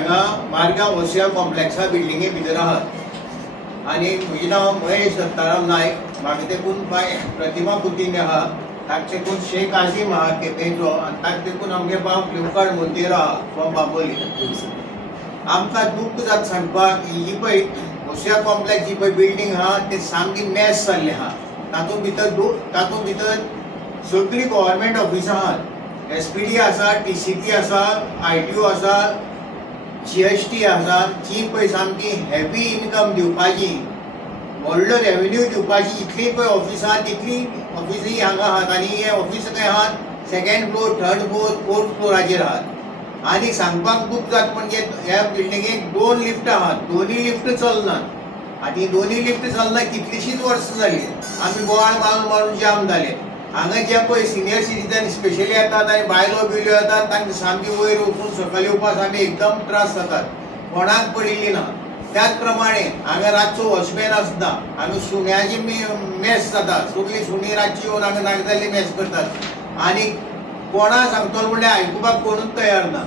हांगा मारगांव ओसिया कॉम्प्लेक्सा बिल्डिंगे भितर आहात आणि म्हजें नांव महेश दत्ताराम नायक. म्हाका देखून बाय प्रतिमा कुतीन आहा, ताका देखून शेख आझीम आहा केपेंचो आनी ताका देखून आमगे बाब फ्लिपकार्ट मोंतेरो आहा फ्रॉम बांबोली. आमकां दुख्ख जाता सांगपाक ही पळय ओसिया कॉम्प्लेक्स जी पळय बिल्डिंग आहा ती सामकी मॅस जाल्ली आहा. तातूंत भितर सगळीं गव्हर्मेंट ऑफिसां आहात. SPD आसा, TCP आसा, ITO आसा, GST आसा, जी पळय सामकी हेवी इनकम दिवपाची, व्हडलो रेव्हेन्यू दिवपाची इतली पळय ऑफिसां तितली ऑफिसी हांगा आहात. आनी हे ऑफिस काय आहात second floor, third floor, fourth फ्लोराचेर आहात. आनी सांगपाक दुख्ख जाता म्हणजे ह्या बिल्डिंगेक 2 लिफ्ट आहात, दोनूय लिफ्ट चलनात. आनी दोनूय लिफ्ट चलना कितलीशींच वर्सां जाली. आमी बोवाळ मारून जाम जाले. हांगा जे पळय सिनियर सिटीजन स्पेशली येतात आनी बायलो बियलो येतात तांकां सामकी वयर वचून सकयल येवपाक आमी एकदम त्रास जातात. कोणाक पडिल्ली ना. त्याच प्रमाणे हांगा रातचो वॉचमॅन आसता. हांगा सुण्याची मॅस जाता. सगळीं सुणी रातची येवन हांगा नागजाल्ली मॅस करतात आनी कोणा सांगतलो म्हणल्यार आयकुपाक कोणूच तयार ना.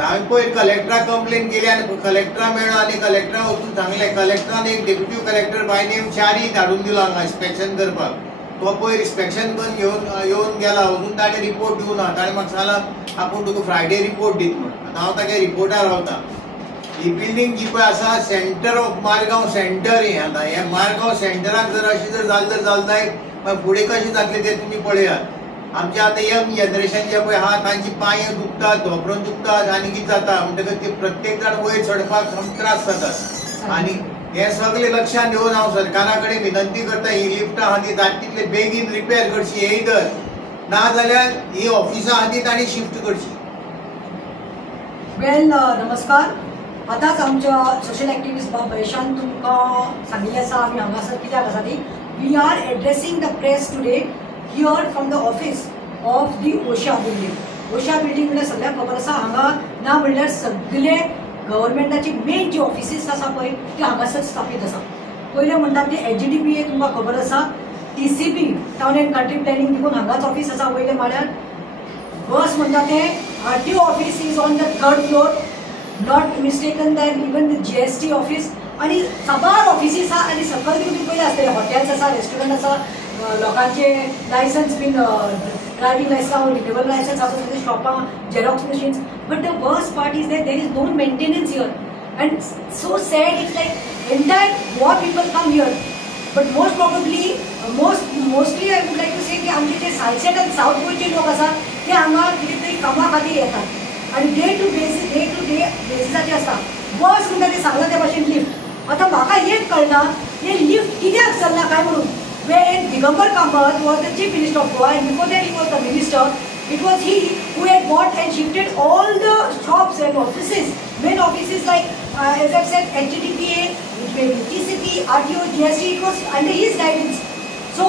हांवें पयर कलेक्टराक कंप्लेन केली आनी कलेक्टरा मेळ्ळो आनी कलेक्टरा वचून सांगलें. कलेक्टरान एक डेप्युटी कलेक्टर बाय नेम चारी धाडून दिलो हांगा इन्स्पेक्शन करपाक. तो पयर इन्स्पेक्शन करून येवन गेला. अजून ताणें रिपोर्ट दिवना. ताणें म्हाका सांगलां आपूण तुका फ्रायडे रिपोर्ट दीत म्हणून. आतां हांव ताका रिपोर्टार रावता. ही बिल्डिंग जी पळय आसा सेंटर ऑफ मारगांव सेंटर. हें आतां हें मारगांव सेंटराक जर अशें जर जालें जायत फुडें कशें जातलें तें तुमी पळयात. आमचें आतां यंग जनरेशन जे पळय आहा तांची पांय दुखतात, धोपरां दुखतात आनी कितें जाता म्हणटकच ते प्रत्येक जाण वयर चडपाक सामको त्रास जातात. आनी हे सगळे लक्षात घेवन हांव सरकारा कडेन विनंती करता ही लिफ्ट आहा ती जाता तितले बेगीन रिपेर करची. हे तर ना जाल्यार ही ऑफिसां आहा ती तांणी शिफ्ट करची. वेल नमस्कार. आतांच आमच्या सोशल एक्टिविस्ट बाब महेशान तुमकां सांगिल्लें आसा आमी हांगासर कित्याक आसा ती we are addressing the press today here from the office of the Osia building. Osia building म्हणल्यार सगळ्यांक खबर आसा हांगा ना म्हणल्यार सगळे गव्हर्मेंटाची मेन जी ऑफिसीस आसा पळय ती हांगासर स्थापीत आसा. पयलें म्हणटात ते HDPA तुमकां खबर आसा. TCP town end country planning देखून हांगाच ऑफिस आसा वयले माळ्यार. बस म्हणटा ते RTO office is on the 3rd floor. Not mistaken than even the GST office आनी साबार ऑफिसीस आहा. आनी सकयल तुमी पयलें आसतलें हॉटेल्स आसा, रेस्टॉरंट आसा, लोकांचे लायसन्स बीन ड्रायव्हिंग लायसन्स, रिन्युअल लायसन्स आसा, तुमचे शॉपां, xerox machines. But the worst part is that there is no maintenance here and so sad. It's like entire more people come here but most probably mostly I would like to say की आमचे जे सायसेट आणि south गोयचे लोक आसात ते हांगा कितें तरी कामा खातीर येतात आनी डे टू डे बेसिसाचेर आसता. बस म्हणटा ते सांगला त्या भाशेन लिफ्ट. आतां म्हाका एक कळना हे लिफ्ट कित्याक चलना काय म्हणून. when Digambar Kamath was the chief minister of Goa and before that he was the minister, it was he who had bought and shifted all the shops and offices, main offices like as I said HDPA, TCP, RTO, GST. It was under his guidance. So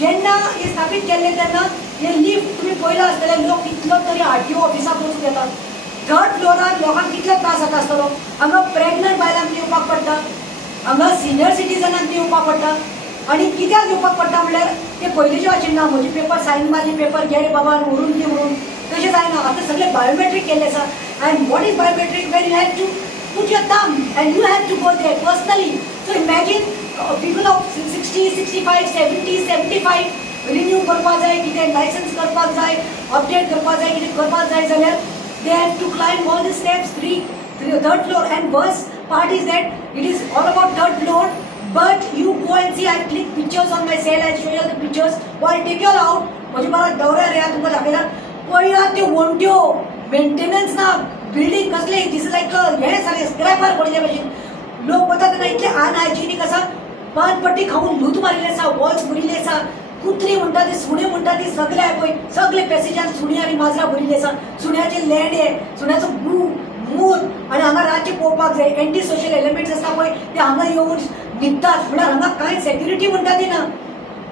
जेन्ना हे स्थापीत केल्ले तेन्ना हे lift तुमी पयला आसतलें लोक कितलो तरी RTO ऑफिसाक वचून येतात. 3rd फ्लोरार लोकांक कितलो त्रास जाता आसतलो. हांगा प्रेग्नंट बायलांक येवपाक पडटा, हांगा सिनियर सिटीजनांक येवपाक पडटा. आनी कित्याक येवपाक पडटा म्हणल्यार ते पयलींचे भाशेन ना म्हजी पेपर सायन मारली पेपर घे रे बाबा व्हरून दी म्हणून तशें जायना. आतां सगळें बायोमेट्रीक केल्लें आसा. And what is biometric when you have to put your thumb and you have to go there personally. So imagine people of 60, 65, 70, 75 renew करपाक जाय, कितें लायसन्स करपाक जाय, अपडेट करपाक जाय, कितें करपाक जाय जाल्यार they have to climb all the steps 3rd floor. And worst part is that it is all about 3rd floor. But you go and see, I click pictures on my cell, I show you the pictures. I'll take you out. मुझे बारा दौऱ्यार या तुमकां दाखयला पळया त्यो वणट्यो maintenance ना. Building कसले दिस लायक हे सारे स्क्रॅपर पडले भशेन. लोक वतात तेन्ना इतले अनहायजिनीक आसा. पानपट्टी खाऊन लूत मारिल्ले आसा, वॉल्स भरिल्ले आसा, कुत्री म्हणटा ती, सुणे म्हणटा ती, सगळे पळय सगळे पॅसेजान सुणी आनी माजरां भरिल्ली आसा. सुण्याचे लेंडे, सुण्याचो मूत आनी हांगा रातचे पळोवपाक जाय. एंटी सोशल एलिमेंट्स आसता पळय ते हांगा येवन न्हिदतात म्हणल्यार हांगा कांय सेक्युरिटी म्हणटा ती ना.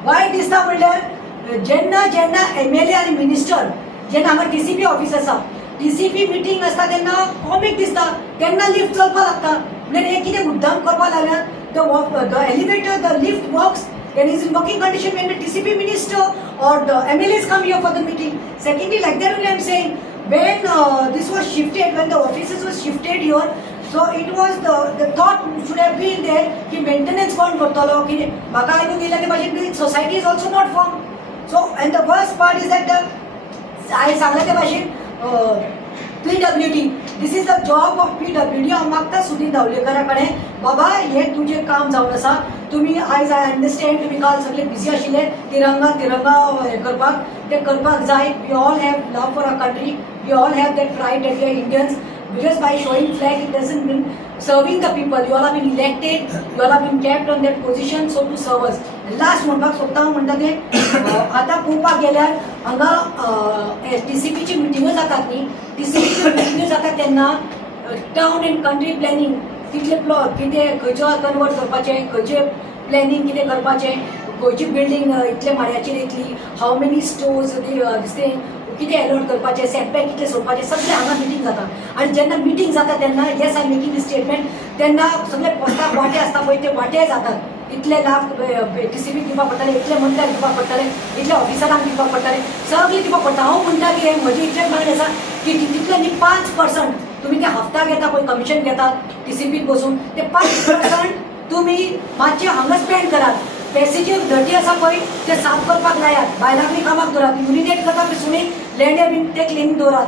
वायट दिसता म्हणल्यार जेन्ना MLA आनी मिनिस्टर जेन्ना हांगा TCP ऑफिस आसा, TCP मिटींग आसता तेन्ना कॉमीक दिसता. तेन्ना लिफ्ट चलपाक लागता म्हणल्यार हे कितें मुद्दाम करपाक लागल्यात. The elevator, the lift works and is in working condition when the TCP minister or the MLAs come here for the meeting. Secondly, like that only I am saying, when this was shifted, when the offices was shifted here, so it was the thought should have been there कि maintenance कोण करतलो कि म्हाका आयकूंक येयला ते भाशेन society is also not formed. So and the worst part is that हांवें सांगला ते भाशेन PWD, this is the job of PWD. हांव मागता सुनील धावलेकरा कडेन बाबा हे तुजें काम जावन आसा, तुमी आयज आय अंडरस्टँड तुमी काल सगळे बिजी आशिल्ले तिरंगा हे करपाक, ते करपाक जाय. We all have love for our country, we all have that pride that we are Indians. Because by showing flag, it doesn't mean serving the people. You all have been elected, you all have been kept on that position, so to serve us. Last म्हणपाक सोदता हांव म्हणटा तें आतां पळोवपाक गेल्यार हांगा TCP ची मिटिंग्यो जातात न्ही, TCP ची मिटिंग्यो जातात तेन्ना टाउन एंड कंट्री प्लॅनिंग कितले प्लॉट कितें खंयचो कन्वर्ट करपाचें, खंयचें प्लॅनिंग कितें करपाचें, खंयची बिल्डींग इतले माड्याचेर येतली, हाव मेनी स्टोर्स दिसते कितें अलॉट करपाचें, सेटबॅक कितें सोडपाचें, सगळें हांगा मिटींग जाता. आनी जेन्ना मिटींग जाता तेन्ना yes I making the statement, तेन्ना सगळे पोस्टाक वाटे आसता पळय ते वाटे जातात. इतले लाख TCP दिवपाक पडटले, इतले मंत्र्याक दिवपाक पडटले, इतले ऑफिसरांक दिवपाक पडटले, सगळें दिवपाक पडटा. हांव म्हणटा की म्हजी इतलेच मागणी आसा की तितले न्ही 5% तुमी ते हप्ता घेता पळय, कमिशन घेतात TCPत बसून, ते 5% तुमी मातशे हांगा स्पेंड करात. पॅसेजीर धर्ती आसा पळय ते साफ करपाक लायात, बायलांनी कामाक दवरात, युरिनेट करपाक सुणी लँडे बीन ते क्लीन दवरात,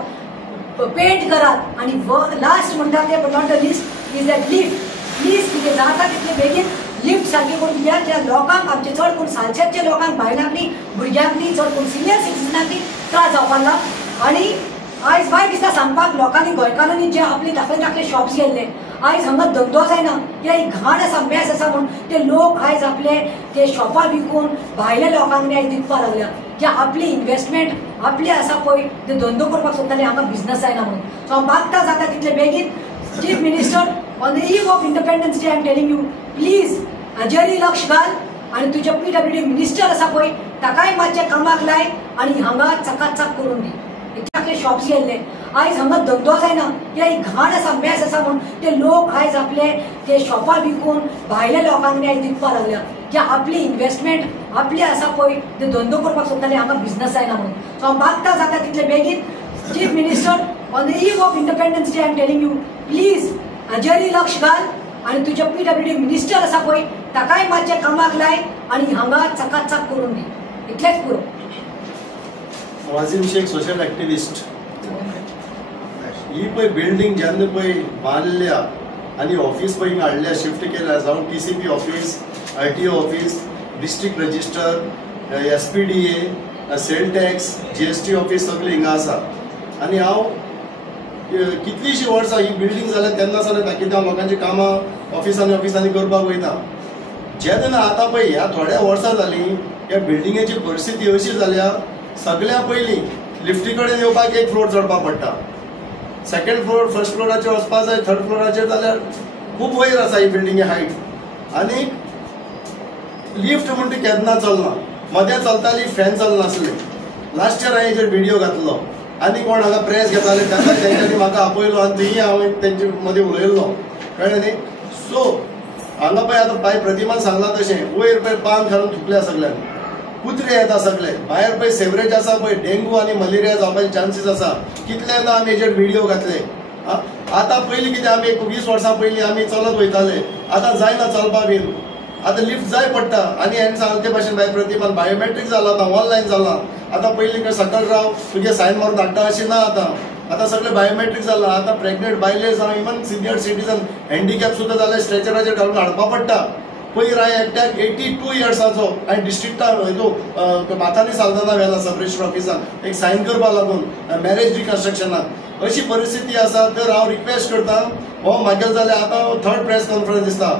पेंट करात. आनी लास्ट म्हणटा ते but not the list is that lift. Please कितें जाता तितले बेगीन लिफ्ट सारकें करून दियात. त्या लोकांक आमचे चड करून सालसेतच्या लोकांक, बायलांनी, भुरग्यांनी, चड करून सिनियर सिटीजनांनी त्रास जावपाक लागला. आनी आयज वायट दिसता सांगपाक, लोकांनी गोंयकारांनी जे आपले धाकले शॉप्स गेल्ले, आयज हांगा धंदो जायना, कित्याक घाण आसा, मॅस आसा म्हणून ते लोक आयज आपले ते शॉपां विकून भायल्या लोकांनी आयज दिवपाक लागल्या की आपली इन्व्हेस्टमेंट आपली आसा पळय ते धंदो करपाक सोदताले, हांगा बिझनस जायना म्हणून. सो हांव मागता जाता तितले बेगीन chief minister on the eve of independence day I am telling you, please हाजेरय लक्ष घाल आनी तुजे PWD मिनिस्टर आसा पळय ताकाय मातशें कामाक लाय आनी हांगा चकाचक करून दी. इतले शॉप्स गेल्ले, आयज हांगा धंदो जायना, कित्याक घाण आसा, मॅस आसा म्हणून ते लोक आयज आपले ते शॉपां विकून भायल्या लोकांनी आयज दिवपाक लागल्या की आपली इन्व्हेस्टमेंट आपली आसा पळय ते धंदो करपाक सोदताले, हांगा बिझनस जायना म्हणून. सो हांव मागता जाता तितले बेगीन chief minister on the eve of independence day I am telling you, please हाजेरय लक्ष घाल आनी तुजे PWD मिनिस्टर आसा पळय ताकाय मातशें कामाक लाय आनी हांगा चकाचक करून दी. इतलेच पुरो. वाजीम शेख सोशल एक्टिविस्ट. ही पळय बिल्डींग जेन्ना पळय बांदल्या आनी ऑफिस पळय हाडल्या, शिफ्ट केल्या, जावं TCP office, ITO office, district register, SPDA, sale tax, GST office सगळें हिंगा आसा. आनी हांव कितलींशीं वर्सां ही बिल्डींग जाल्या तेन्ना सावन येता, कित्याक हांव लोकांची कामां ऑफिसांनी करपाक वयता. जेन्ना आतां पळय ह्या थोड्या वर्सां जालीं ह्या बिल्डिंगेची परिस्थिती अशी जाल्या, सगळ्या पयलीं लिफ्टी कडेन येवपाक एक फ्लोर चडपाक पडटा, सेकंड फ्लोर फर्स्ट फ्लोराचेर वचपाक जाय, थर्ड फ्लोराचेर जाल्यार खूब वयर आसा ही बिल्डिंगे हायट. आनी लिफ्ट म्हणटा ती केन्ना चलना, मदें चलताली फॅन चलनासले. लास्ट इयर हांवें हेचेर व्हिडिओ घातलो आनी कोण हांगा प्रेस घेताले तेंच्यांनी म्हाका आपयलो आनी थंय हांवें तेंचे मदीं उलयल्लो, कळ्ळें न्ही. सो हांगा पळय आतां बाय प्रतिमान सांगलां तशें वयर पळय पान घालून थुकल्या सगळ्यांनी, कुत्रे येता सगळे भायर पळय, सेवरेज आसा पळय, डेंगू आनी मलेरिया जावपाचे चान्सीस आसा. कितल्यांदा आमी हेचेर व्हिडिओ घातले. आतां पयलीं कितें आमी 20 वर्सां पयलीं आमी चलत वयताले, आतां जायना चलपा बीन, आतां लिफ्ट जाय पडटा. आनी हांवें सांगलें ते भाशेन बाय प्रतिमान बायोमेट्रीक जालां, आतां ऑनलायन जालां. आतां पयलीं सकल राव तुगे सायन मारून धाडटा अशें ना, आतां सगळें बायोमेट्रीक जालां. आतां प्रेग्नेंट बायले जावं इवन सिनियर सिटीजन हँडिकॅप सुद्दां जाल्यार स्ट्रेचराचेर घालून हाडपा पडटा. पयर हांवें एकट्याक 82 इयर्साचो हांवें डिस्ट्रिक्टाक हितू माथानी सालदाना व्हेला सब रजिस्टर ऑफिसान एक सायन करपा लागून मॅरेज रिकन्स्ट्रक्शनाक. अशी परिस्थिती आसा. तर हांव रिक्वेस्ट करतां, हो म्हागेलो जाल्यार आतां थर्ड प्रेस कॉन्फरन्स दिसता.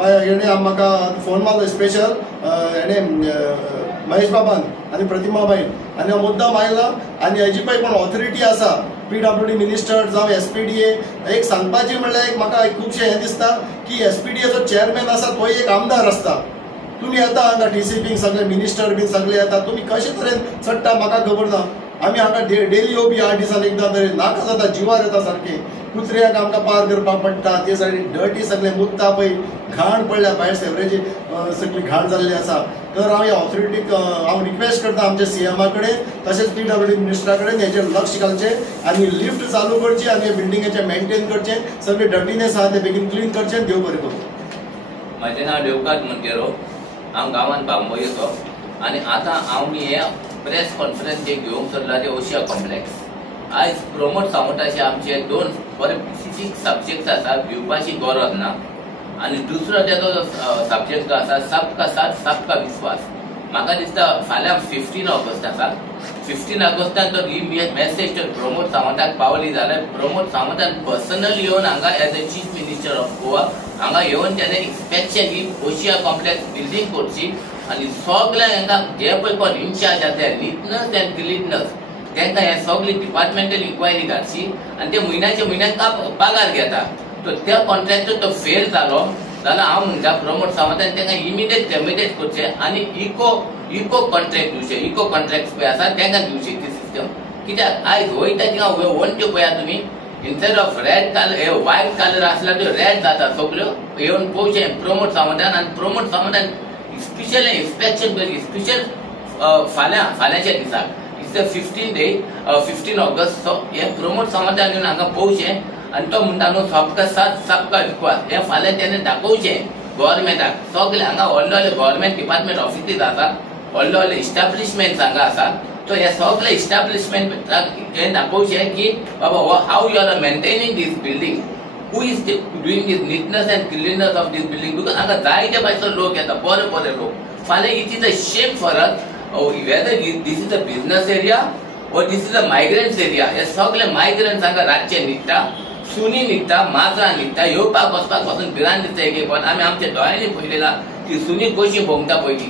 हेणें म्हाका फोन मारलो स्पेशल, हेणें महेश बाबान आनी प्रतिमाबाईन, आनी हांव मुद्दाम आयला. आनी हेजी पळय कोण ऑथॉरिटी आसा, PWD मिनिस्टर जावं SPDA, एक सांगपाचें म्हणल्यार एक म्हाका खुबशें हें दिसता की SPDAचो चेअरमॅन आसा तो एक आमदार आसता. तुमी येता हांगा TCPक सगळे मिनिस्टर बीन सगळे येता, तुमी कशे तरेन चडटा म्हाका खबर ना. आमी हांगा डेली येवपी 8 दिसांनी एकदां तरी नाका जाता, जिवार येता सारके. कुत्र्याक आमकां पार करपाक पडटा, ते सायडीन डर्टी सगळे मुत्ता पळय, घाण पडल्या भायर, सेवरेजी सगळी घाण जाल्ली आसा. तर हांव ह्या ऑथॉरिटीक हांव रिक्वेस्ट करता आमच्या CMA कडेन तशेंच PWD मिनिस्टरा कडेन हेचेर लक्ष घालचें आनी लिफ्ट चालू करची आनी बिल्डिंगेचें मेंटेन करचें, सगळें डर्टीनेस आहा तें बेगीन क्लीन करचें. देव बरें करूं. म्हजें नांव देवकांत मंकेरो, हांव गांवांत बांबोयेचो आनी आतां हांव हे प्रेस कॉन्फरन्स जे घेवंक सोदला ते ओशिया कॉम्प्लेक्स. आयज प्रमोद सावंताचे आमचे 2 बरे स्पेसिफीक सब्जेक्ट्स आसा, भिवपाची गरज ना. आनी दुसरो तेजो सब्जेक्ट जो आसा सबका साथ सबका विश्वास. म्हाका दिसता फाल्यां 15 ऑगस्ट आसा. 15 ऑगस्टाक जर ही मॅसेज तर प्रमोद सावंताक पावली जाल्यार प्रमोद सावंतान पर्सनली येवन हांगा as a chief minister of Goa हांगा येवन तेणे इन्स्पेक्शन ही ओशिया कॉम्प्लेक्स बिल्डिंग करची आनी सगळ्यांक हांगा जे पळय कोण इन्चार्ज आसा नीटनेस एंड क्लिननेस तांकां हे सगळी डिपार्टमेंटल इन्क्वायरी घालची आनी ते म्हयन्याक पगार घेता. तर त्या कॉन्ट्रॅक्टर तो फेल जालो जाल्यार हांव म्हणटा प्रमोद सावंतान तांकां इमिडिएट टर्मिनेट करचें आनी इको कॉन्ट्रॅक्ट दिवचे. इको कॉन्ट्रॅक्ट पळय आसा तांकां दिवची ती सिस्टम. कित्याक आयज वयता थिंगा वण्ट्यो पळया तुमी, instead of red colour white colour आसला त्यो रेड जाता सगळ्यो. येवन पळोवचें प्रमोद सावंतान आनी प्रमोद सावंतान स्पेशल इन्स्पेक्शन करची. स्पेशल फाल्यांच्या दिसाक 15 ऑगस्ट हे प्रमोद सावंतान येवन हांगा पळोवचें आनी तो म्हणटा न्हू सबका साथ सबका विश्वास हे फाल्यां तेणें दाखोवचें गव्हर्मेंटाक. सगळे हांगा व्हडले गव्हर्मेंट डिपार्टमेंट ऑफिसीस आसा, व्हडले इस्टॅब्लिशमेंट हांगा आसा. तो हे सगळे इस्टॅब्लिशमेंटाक हे दाखोवचें की बाबा how you are maintaining this building, who is doing this neatness and cleanness of this building. Because हांगा जायते भाशेचो लोक येता, बरे लोक. फाल्यां it is a shame for us whether this is a business area or this is a migrants area. हे सगळे मायग्रंट्स हांगा रातचे न्हिदता, सुनी न्हिदता, माजरां न्हिदता, येवपाक वचपाक पासून भिरांत दिसता एक पण. आमी आमच्या दोळ्यांनी पळयलेला ती सुनी कशी भोंवता पळय.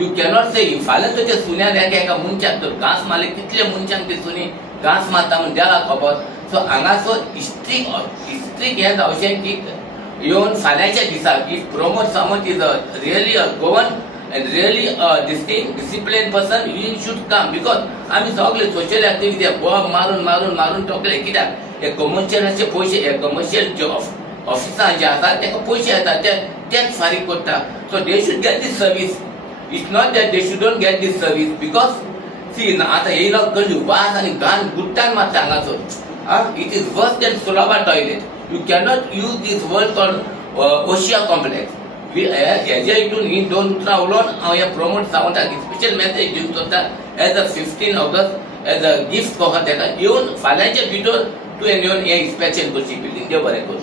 यू कॅनॉट से फाल्यां तुज्या सुन्यार एका मनशाक तर घास मारले कितले मनशांक ती सुनी घास मारता म्हूण देवाक खबर. सो हांगासर हिस्ट्रीक हें जावचें की येवन फाल्यांच्या दिसाक if Pramod Sawant is really a govern and really this thing disciplined person he should come because आमी सगळे सोशल ऍक्टिव्हिटी बॉब मारून टोकले. कित्याक हे कमर्शियलाचे पयशे हे कमर्शियल जे ऑफिसां जे आसा ताका पयशे येता तेच फारीक करता. So they should get this service. It's not that they shouldn't get this service because see आतां येयलो गल्ली वास आनी घाण गुट्टान मारता हांगासर. It is worse than Sulabh toilet. You cannot use this word called Osia complex. हेज्या हितून ही 2 उतरां उलोवन हांव ह्या प्रमोद सावंताक स्पेशल मेसेज दिवंक सोदता as a 15 August as a gift for ताका येवन फाल्यांच्या भितर तुवें येवन हें इन्स्पेक्शन करची बिल्डिंग. देव बरें करूं.